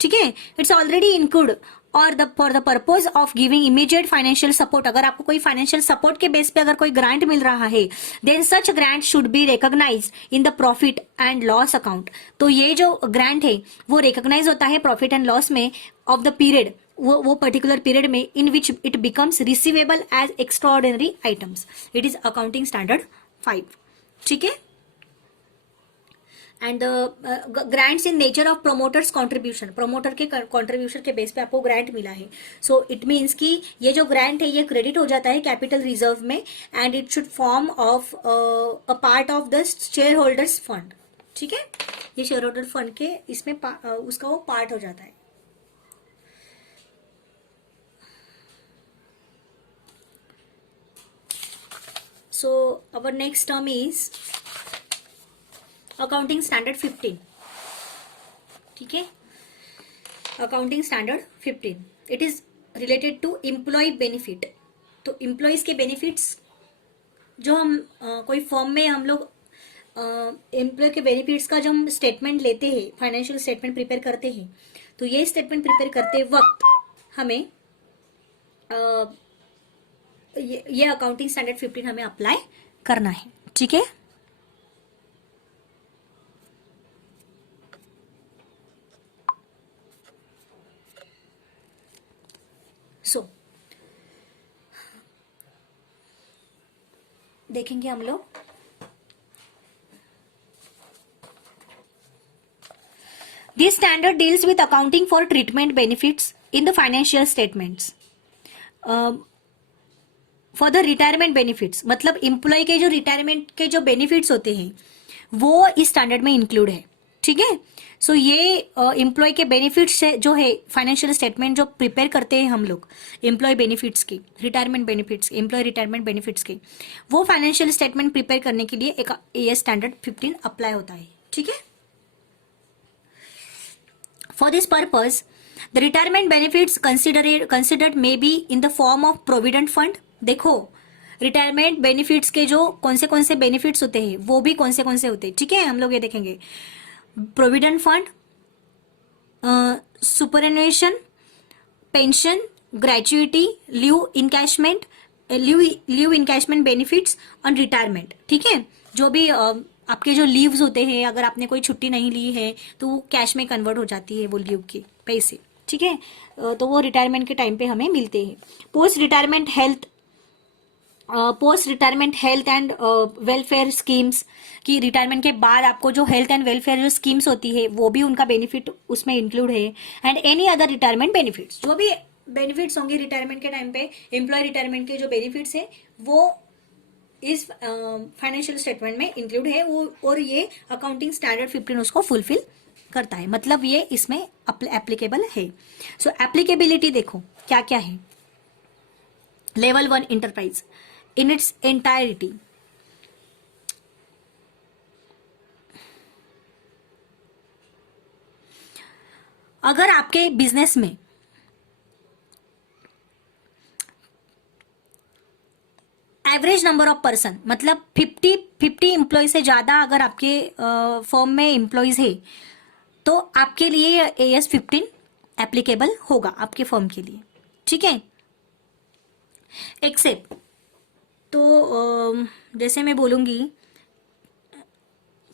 ठीक है, इट्स ऑलरेडी इंक्लूड, और for the purpose of giving immediate financial support, अगर आपको कोई फाइनेंशियल सपोर्ट के बेस पे अगर कोई ग्रांट मिल रहा है, then such grant should be recognised in the profit and loss account. तो ये जो ग्रांट है वो रिकॉग्नाइज होता है प्रॉफिट एंड लॉस में ऑफ द पीरियड, वो पर्टिकुलर पीरियड में in which it becomes receivable as extraordinary items. It is accounting standard 5. ठीक है. And grants in nature of promoters contribution, promoter के कॉन्ट्रीब्यूशन के बेस पे आपको ग्रांट मिला है. सो इट मीन्स कि ये जो ग्रांट है ये क्रेडिट हो जाता है कैपिटल रिजर्व में, and it should form of a part of the share holders fund. ठीक है, ये शेयर होल्डर फंड के इसमें उसका वो पार्ट हो जाता है. So our next term is accounting standard 15. ठीक है, accounting standard 15, it is related to employee benefit. तो एम्प्लॉयज के बेनिफिट्स जो हम कोई फर्म में हम लोग एम्प्लॉय के बेनिफिट्स का जो हम स्टेटमेंट लेते हैं, फाइनेंशियल स्टेटमेंट प्रिपेयर करते हैं, तो ये स्टेटमेंट प्रिपेयर करते वक्त हमें ये अकाउंटिंग स्टैंडर्ड 15 हमें अप्लाई करना है. ठीक है. सो देखेंगे हम लोग this standard deals with accounting for treatment benefits in the financial statements for the retirement benefits. मतलब एम्प्लॉय के जो रिटायरमेंट के जो बेनिफिट्स होते हैं वो इस स्टैंडर्ड में इंक्लूड है. ठीक है. सो ये एम्प्लॉय के बेनिफिट्स जो है फाइनेंशियल स्टेटमेंट जो प्रिपेयर करते हैं हम लोग एम्प्लॉय बेनिफिट्स की, retirement benefits, employee retirement benefits के, वो फाइनेंशियल स्टेटमेंट प्रिपेयर करने के लिए एक ये स्टैंडर्ड 15 अप्लाई होता है. ठीक है. For this purpose the retirement benefits considered may be in the form of provident fund. देखो रिटायरमेंट बेनिफिट्स के जो कौन से बेनिफिट्स होते हैं वो भी कौन से होते हैं. ठीक है, हम लोग ये देखेंगे. Provident fund, superannuation, pension, gratuity, leave encashment benefits और रिटायरमेंट. ठीक है, जो भी आपके जो लीव्स होते हैं, अगर आपने कोई छुट्टी नहीं ली है तो वो कैश में कन्वर्ट हो जाती है वो लीव के पैसे. ठीक है, तो वो रिटायरमेंट के टाइम पे हमें मिलते हैं. Post retirement health and welfare schemes, कि रिटायरमेंट के बाद आपको जो हेल्थ एंड वेलफेयर जो स्कीम्स होती है वो भी उनका बेनिफिट उसमें इंक्लूड है. And any other retirement benefits, जो भी बेनिफिट्स होंगे रिटायरमेंट के टाइम पे, एम्प्लॉय रिटायरमेंट के जो बेनिफिट्स है वो इस फाइनेंशियल स्टेटमेंट में इंक्लूड है वो, और ये अकाउंटिंग स्टैंडर्ड 15 उसको फुलफिल करता है. मतलब ये इसमें एप्लीकेबल है. सो एप्लीकेबिलिटी देखो क्या क्या है. Level 1 enterprise in its entirety. अगर आपके बिजनेस में एवरेज नंबर ऑफ पर्सन, मतलब 50 एम्प्लॉय से ज्यादा अगर आपके फर्म में एम्प्लॉयज है तो आपके लिए AS 15 एप्लीकेबल होगा आपके फर्म के लिए. ठीक है. एक्सेप्ट, तो जैसे मैं बोलूँगी,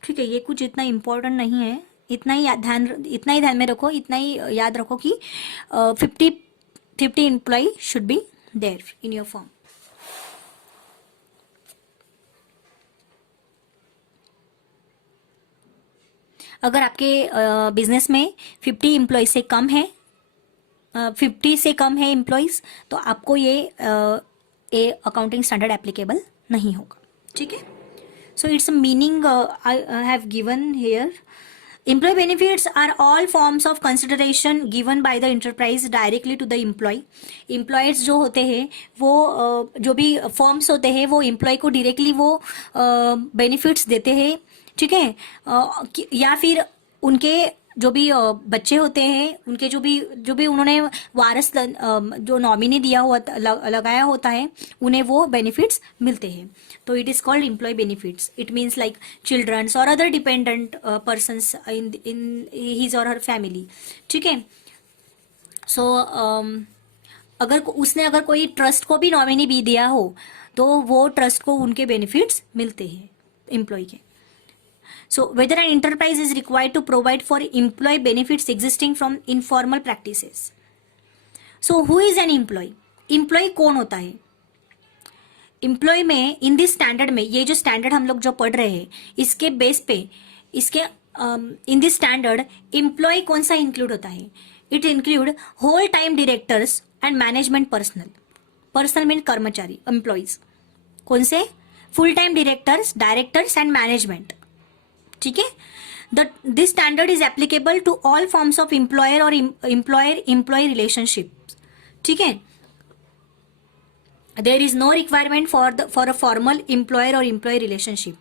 ठीक है, ये कुछ इतना इम्पोर्टेंट नहीं है, इतना ही ध्यान में रखो, इतना ही याद रखो कि 50 employ should be there in your firm. अगर आपके बिजनेस में 50 एम्प्लॉय से कम है, 50 से कम है एम्प्लॉयज, तो आपको ये अकाउंटिंग स्टैंडर्ड एप्लीकेबल नहीं होगा. ठीक है. So it's meaning I have given here Employee benefits are all forms of consideration given by the enterprise directly to the employee. Employees जो होते हैं वो जो भी फॉर्म्स होते हैं वो एम्प्लॉय को डायरेक्टली वो बेनिफिट्स देते हैं, ठीक है, या फिर उनके जो भी बच्चे होते हैं उनके जो भी उन्होंने वारस जो नॉमिनी दिया हुआ लगाया होता है उन्हें वो बेनिफिट्स मिलते हैं. तो it is called employee benefits. It means like childrens और other dependent persons in his और हर फैमिली, ठीक है. सो अगर कोई ट्रस्ट को भी नॉमिनी भी दिया हो तो वो ट्रस्ट को उनके बेनिफिट्स मिलते हैं एम्प्लॉय के. So whether an enterprise is required to provide for employee benefits existing from informal practices. So who is an employee? Employee कौन होता है? Employee में इन दिस स्टैंडर्ड में, ये जो स्टैंडर्ड हम लोग जो पढ़ रहे हैं इसके बेस पे, इसके इन दिस स्टैंडर्ड एम्प्लॉय कौन सा इंक्लूड होता है? It include whole time directors and management personal. Personal mean कर्मचारी, एम्प्लॉयज कौन से? Full time directors and management, ठीक है. This standard is applicable to all forms of employer और एम्प्लॉय रिलेशनशिप, ठीक है. There is no requirement for a formal employer और employee relationship.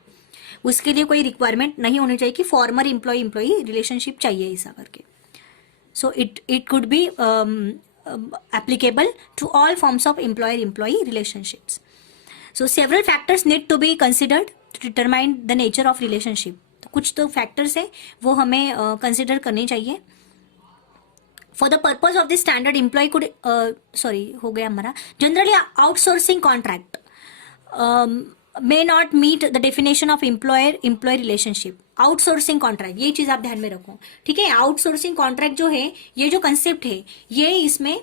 उसके लिए कोई रिक्वायरमेंट नहीं होनी चाहिए कि फॉर्मल एम्प्लॉय रिलेशनशिप चाहिए ऐसा करके. So it could be applicable to all forms of employer employee relationships. So several factors need to be considered to determine the nature of relationship. कुछ तो फैक्टर्स है वो हमें कंसिडर करने चाहिए. For the purpose of this standard employee could हो गया हमारा. Generally outsourcing contract may not meet the definition of employer employee relationship. Outsourcing contract, ये चीज आप ध्यान में रखो, ठीक है. आउटसोर्सिंग कॉन्ट्रैक्ट जो है, ये जो कंसेप्ट है, ये इसमें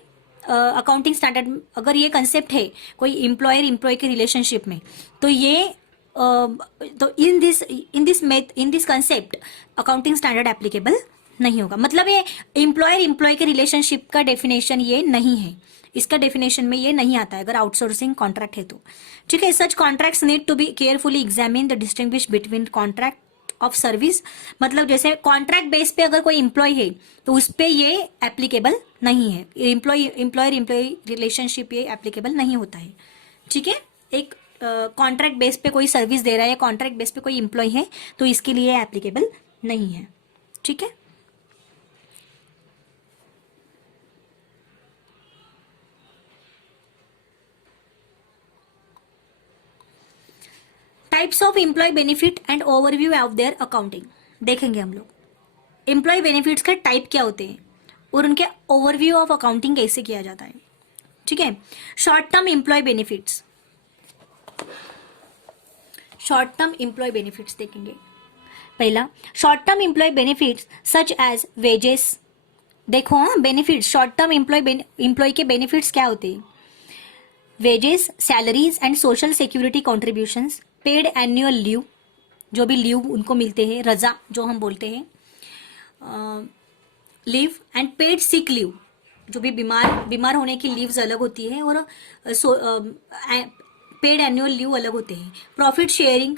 अकाउंटिंग स्टैंडर्ड अगर ये कंसेप्ट है कोई एम्प्लॉयर एम्प्लॉय के रिलेशनशिप में, तो ये तो in this concept accounting standard applicable नहीं होगा. मतलब ये एम्प्लॉयर एम्प्लॉय के रिलेशनशिप का डेफिनेशन ये नहीं है, इसका डेफिनेशन में ये नहीं आता है अगर आउटसोर्सिंग कॉन्ट्रैक्ट है तो, ठीक है. Such contracts need to be carefully examine the distinguish between contract of service. मतलब जैसे कॉन्ट्रैक्ट बेस पे अगर कोई एम्प्लॉय है तो उस पर ये एप्लीकेबल नहीं है. एम्प्लॉयर एम्प्लॉय रिलेशनशिप ये एप्लीकेबल नहीं होता है, ठीक है. एक कॉन्ट्रैक्ट बेस पे कोई सर्विस दे रहा है या कॉन्ट्रैक्ट बेस पे कोई एम्प्लॉय है तो इसके लिए एप्लीकेबल नहीं है, ठीक है. Types of employee benefit and overview of their accounting देखेंगे हम लोग. एम्प्लॉय बेनिफिट्स के टाइप क्या होते हैं और उनके ओवरव्यू ऑफ अकाउंटिंग कैसे किया जाता है, ठीक है. Short term employee benefits. Short term employee benefits देखेंगे. पहला short term employee benefits such as wages. देखो हाँ, बेनिफिट्स शॉर्ट टर्म एम्प्लॉय के बेनिफिट्स क्या होते हैं? Wages, salaries and social security contributions, paid annual leave, जो भी लीव उनको मिलते हैं, रजा जो हम बोलते हैं, leave and paid sick leave, जो भी बीमार होने की लीव्स अलग होती है और पेड एनुअल लीव अलग होते हैं. प्रॉफिट शेयरिंग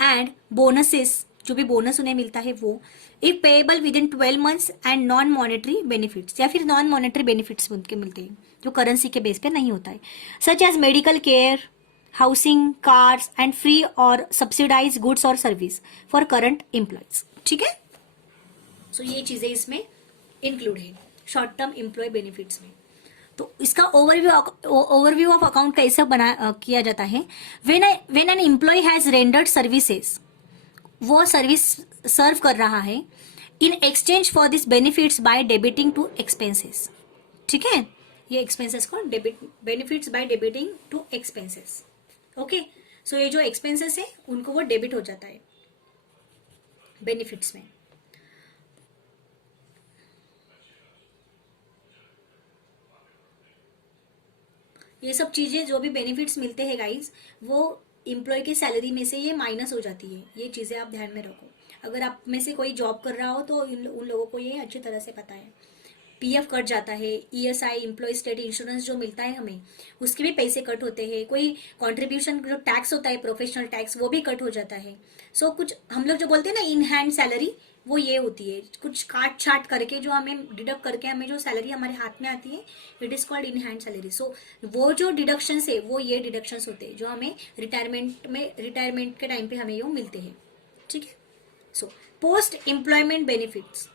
एंड बोनसेस, जो भी बोनस उन्हें मिलता है वो, if payable with in 12 months and non monetary benefits, या फिर नॉन मॉनेटरी बेनिफिट्स उनके मिलते हैं जो करेंसी के बेस पे नहीं होता है. Such as medical care, housing, cars and free और सब्सिडाइज गुड्स और सर्विस फॉर करंट एम्प्लॉयज, ठीक है. सो ये चीजें इसमें इंक्लूड है शॉर्ट टर्म एम्प्लॉय बेनिफिट्स में. तो इसका ओवरव्यू ऑफ अकाउंट कैसे किया जाता है? When an employee has rendered services, वो सर्विस सर्व कर रहा है in exchange for this benefits by debiting to expenses, ठीक है. ये एक्सपेंसेस को benefits by debiting to expenses, okay. So ये जो एक्सपेंसेस है उनको वो डेबिट हो जाता है बेनिफिट्स में. ये सब चीजें जो भी बेनिफिट्स मिलते हैं गाइस, वो एम्प्लॉय की सैलरी में से ये माइनस हो जाती है. ये चीजें आप ध्यान में रखो. अगर आप में से कोई जॉब कर रहा हो तो उन लोगों को ये अच्छी तरह से पता है. पीएफ कट जाता है, ईएसआई एम्प्लॉय स्टेट इंश्योरेंस जो मिलता है हमें, उसके भी पैसे कट होते हैं. कोई कंट्रीब्यूशन जो टैक्स होता है प्रोफेशनल टैक्स, वो भी कट हो जाता है. सो कुछ हम लोग जो बोलते हैं ना इन हैंड सैलरी, वो ये होती है, कुछ काट छाट करके जो हमें डिडक्ट करके हमें जो सैलरी हमारे हाथ में आती है, it is called in hand salary. So वो जो डिडक्शंस है वो ये डिडक्शंस होते हैं जो हमें रिटायरमेंट के टाइम पे हमें ये मिलते हैं, ठीक है। So post employment benefits,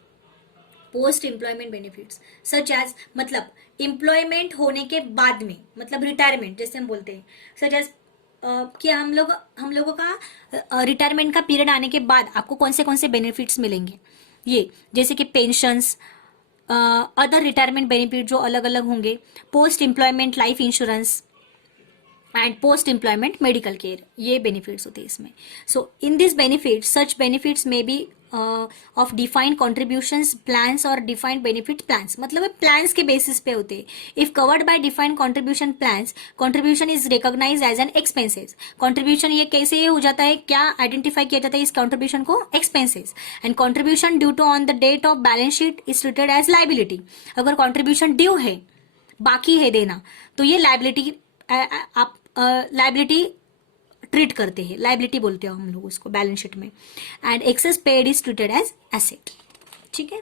post employment benefits such as, मतलब एम्प्लॉयमेंट होने के बाद में, मतलब रिटायरमेंट जैसे हम बोलते हैं, सच एज कि हम लोगों का रिटायरमेंट का पीरियड आने के बाद आपको कौन से बेनिफिट्स मिलेंगे, ये जैसे कि पेंशंस, अदर रिटायरमेंट बेनिफिट जो अलग अलग होंगे, post employment life insurance and post employment medical care, ये बेनिफिट्स होते हैं इसमें। So in this benefits, such benefits may be of defined contributions plans और डिफाइंड बेनिफिट प्लान्स, मतलब प्लान्स के बेसिस पे होते हैं। If covered by defined contribution plans, contribution is recognise as an expenses. Contribution ये कैसे हो जाता है, क्या आइडेंटिफाई किया जाता है इस कॉन्ट्रीब्यूशन को, expenses. And contribution due to on the date of balance sheet is treated as liability. अगर कॉन्ट्रीब्यूशन ड्यू है, बाकी है देना, तो ये लाइबिलिटी, आप लाइबिलिटी ट्रीट करते हैं, लाइबिलिटी बोलते हो हम लोग उसको बैलेंस शीट में। And excess paid is treated as asset, ठीक है।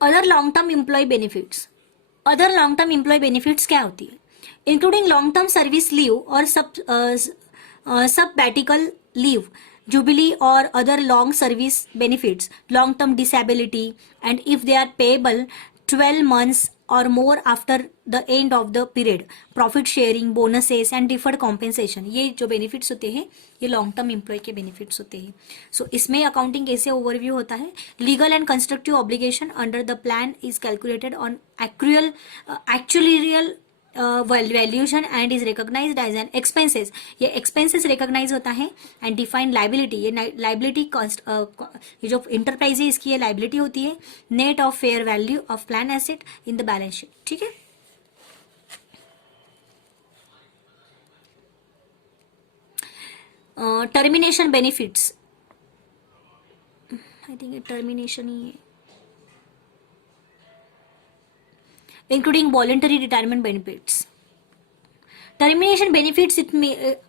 Other long term employee benefits, other long term employee benefits क्या होती है, including long term service leave और sabbatical leave, jubilee or other long service benefits, long term disability, and if they are payable 12 months or more after the end of the period, profit sharing, bonuses and deferred compensation, ये जो benefits होते हैं ये long term employ के benefits होते हैं। So इसमें accounting कैसे ओवरव्यू होता है, legal and constructive obligation under the plan is calculated on actuarial valuation and is recognised as an expenses, ये एक्सपेंसेस रिकॉग्नाइज होता है। एंड डिफाइंड लाइबिलिटी, ये लाइबिलिटी ये जो इंटरप्राइज है इसकी ये लाइबिलिटी होती है, net of fair value of plan asset in the balance sheet, ठीक है। Termination benefits, I think termination ही है, including voluntary retirement benefits. Termination benefits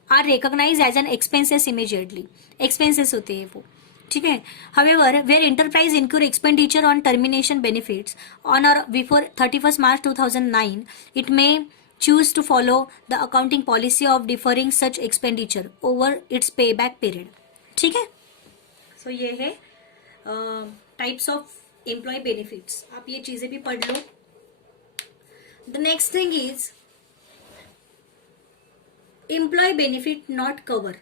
are recognized as an expenses immediately. Expenses होते हैं वो, ठीक है। However, where enterprise incur expenditure on termination benefits on or before 31st March 2009, it may choose to follow the accounting policy of deferring such expenditure over its payback period, ठीक है। So ये है types of employee benefits, आप ये चीजें भी पढ़ लो। The next thing is employee benefit not cover,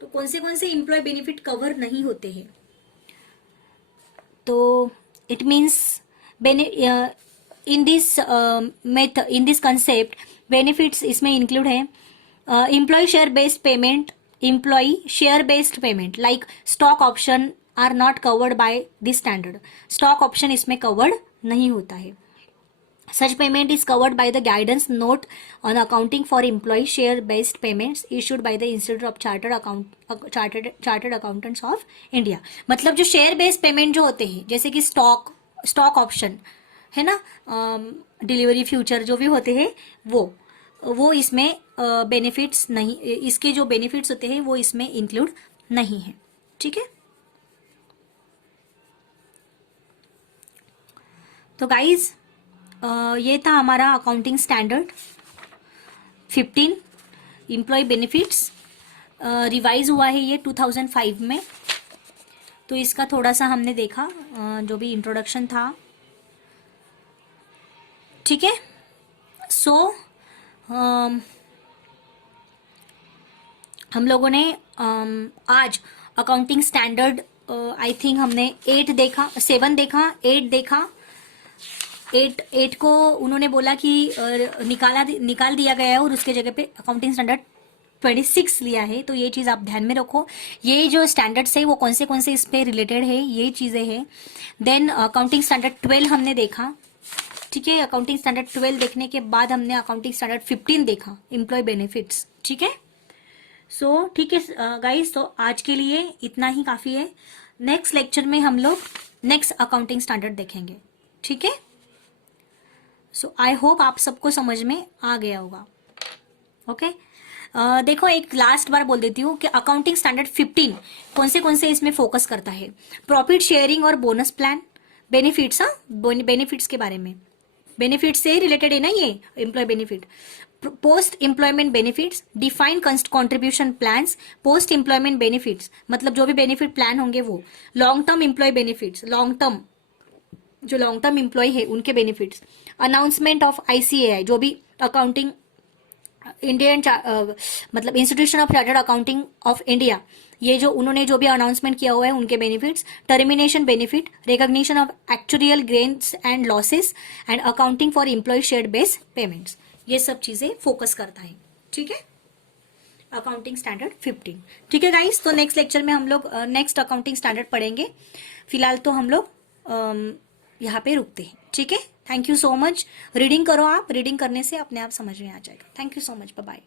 तो कौन से employee benefit cover नहीं होते हैं, तो it means in this method, in this concept benefits इसमें include है employee share based payment, employee share based payment like stock option are not covered by this standard, stock option इसमें covered नहीं होता है। Such payment is covered by the guidance note on accounting for employee share based payments issued by the Institute of Chartered Accountants of India। मतलब जो share based payment जो होते हैं जैसे कि स्टॉक ऑप्शन है ना, डिलीवरी फ्यूचर जो भी होते हैं वो इसमें बेनिफिट्स नहीं, इसके जो बेनिफिट्स होते हैं वो इसमें इंक्लूड नहीं है, ठीक है। तो गाइज ये था हमारा accounting standard 15 employee benefits, revise हुआ है ये 2005 में। तो इसका थोड़ा सा हमने देखा, जो भी इंट्रोडक्शन था, ठीक है। सो हम लोगों ने आज अकाउंटिंग स्टैंडर्ड आई थिंक हमने 8 देखा, 7 देखा, 8 देखा। 8 को उन्होंने बोला कि निकाल दिया गया है और उसके जगह पे अकाउंटिंग स्टैंडर्ड 26 लिया है, तो ये चीज़ आप ध्यान में रखो। ये जो स्टैंडर्ड्स है वो कौन से इस पे रिलेटेड है, ये चीज़ें हैं। देन अकाउंटिंग स्टैंडर्ड 12 हमने देखा, ठीक है। अकाउंटिंग स्टैंडर्ड 12 देखने के बाद हमने अकाउंटिंग स्टैंडर्ड 15 देखा, एम्प्लॉय बेनिफिट्स, ठीक है। सो ठीक है गाइस, तो आज के लिए इतना ही काफ़ी है। नेक्स्ट लेक्चर में हम लोग नेक्स्ट अकाउंटिंग स्टैंडर्ड देखेंगे, ठीक है। सो आई होप आप सबको समझ में आ गया होगा। ओके देखो एक लास्ट बार बोल देती हूँ कि अकाउंटिंग स्टैंडर्ड 15 कौन से इसमें फोकस करता है। प्रॉफिट शेयरिंग और बोनस प्लान, बेनिफिट्स, हाँ बेनिफिट्स के बारे में, बेनिफिट से रिलेटेड है ना ये employee benefit. Post employment benefits, defined contribution plans, post employment benefits मतलब जो भी बेनिफिट प्लान होंगे वो, long term employee benefits, long term जो लॉन्ग टर्म एम्प्लॉय है उनके बेनिफिट्स, अनाउंसमेंट ऑफ आईसीएआई जो भी अकाउंटिंग इंडियन मतलब institution of chartered accounting of India, ये जो उन्होंने जो भी अनाउंसमेंट किया हुआ है उनके benefits, termination benefit, recognition of actual gains and losses and accounting for employee shared base payments, ये सब चीजें फोकस करता है, ठीक है। अकाउंटिंग स्टैंडर्ड 15, ठीक है गाइस। तो नेक्स्ट लेक्चर में हम लोग नेक्स्ट अकाउंटिंग स्टैंडर्ड पढ़ेंगे। फिलहाल तो हम लोग यहाँ पे रुकते हैं, ठीक है। Thank you so much. Reading करो आप, रीडिंग करने से अपने आप समझ में आ जाएगा। Thank you so much, bye bye.